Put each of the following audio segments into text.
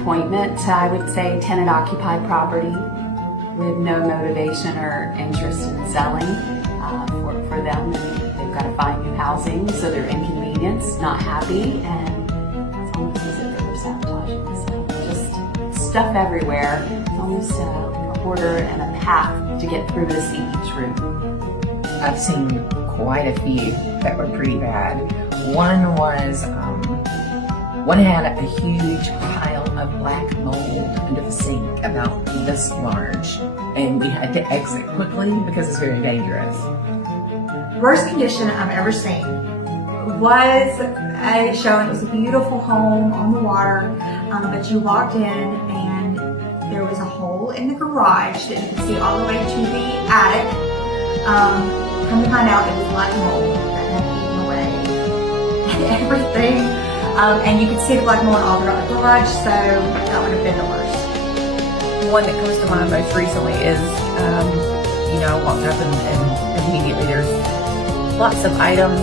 appointment. I would say tenant-occupied property with no motivation or interest in selling for them. They've got to find new housing, so they're inconvenienced, not happy, and it's almost as if they were sabotaging. So just stuff everywhere. It's almost like a hoarder and a path to get through to see each room. I've seen quite a few that were pretty bad. One was, one had a huge pile of black mold under the sink about this large, and we had to exit quickly because it's very dangerous. Worst condition I've ever seen was showing. It was a beautiful home on the water, but you walked in and there was a hole in the garage that you could see all the way to the attic. Come to find out it was black mold that had eaten away everything. And you could see the black mold all throughout the garage, so that would have been the worst. One that comes to mind most recently is, I walked up and immediately there's lots of items,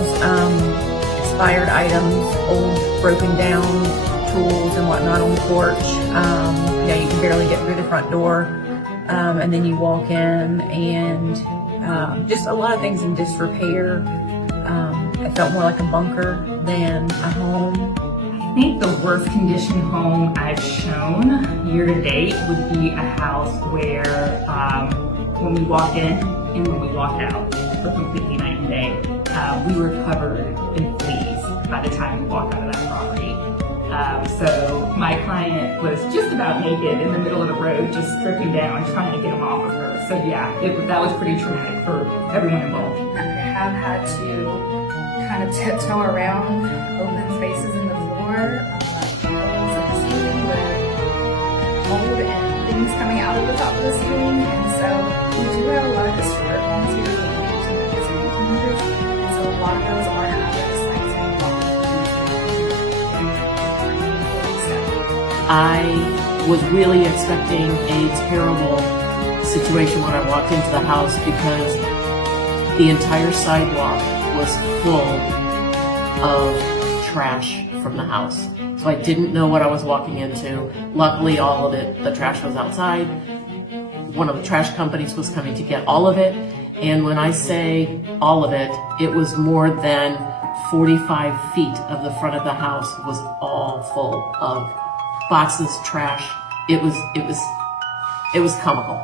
expired items, old broken down tools and whatnot on the porch. You can barely get through the front door. And then you walk in and just a lot of things in disrepair. It felt more like a bunker than a home. I think the worst condition home I've shown year to date would be a house where when we walked in and when we walked out for completely night and day, we were covered in fleas by the time we walked out of that property. So my client was just about naked in the middle of the road, just stripping down, trying to get him off of her. So yeah, that was pretty traumatic for everyone involved. I have had to kind of tiptoe around open spaces in the floor, holes in the ceiling with mold and things coming out of the top of the ceiling. And so we do have a lot of historic homes here and so a lot of those are hazardous sites. I was really expecting a terrible situation when I walked into the house because the entire sidewalk was full of trash from the house. So I didn't know what I was walking into. Luckily, all of it, the trash was outside. One of the trash companies was coming to get all of it. And when I say all of it, it was more than 45 feet of the front of the house was all full of boxes, trash. It was comical.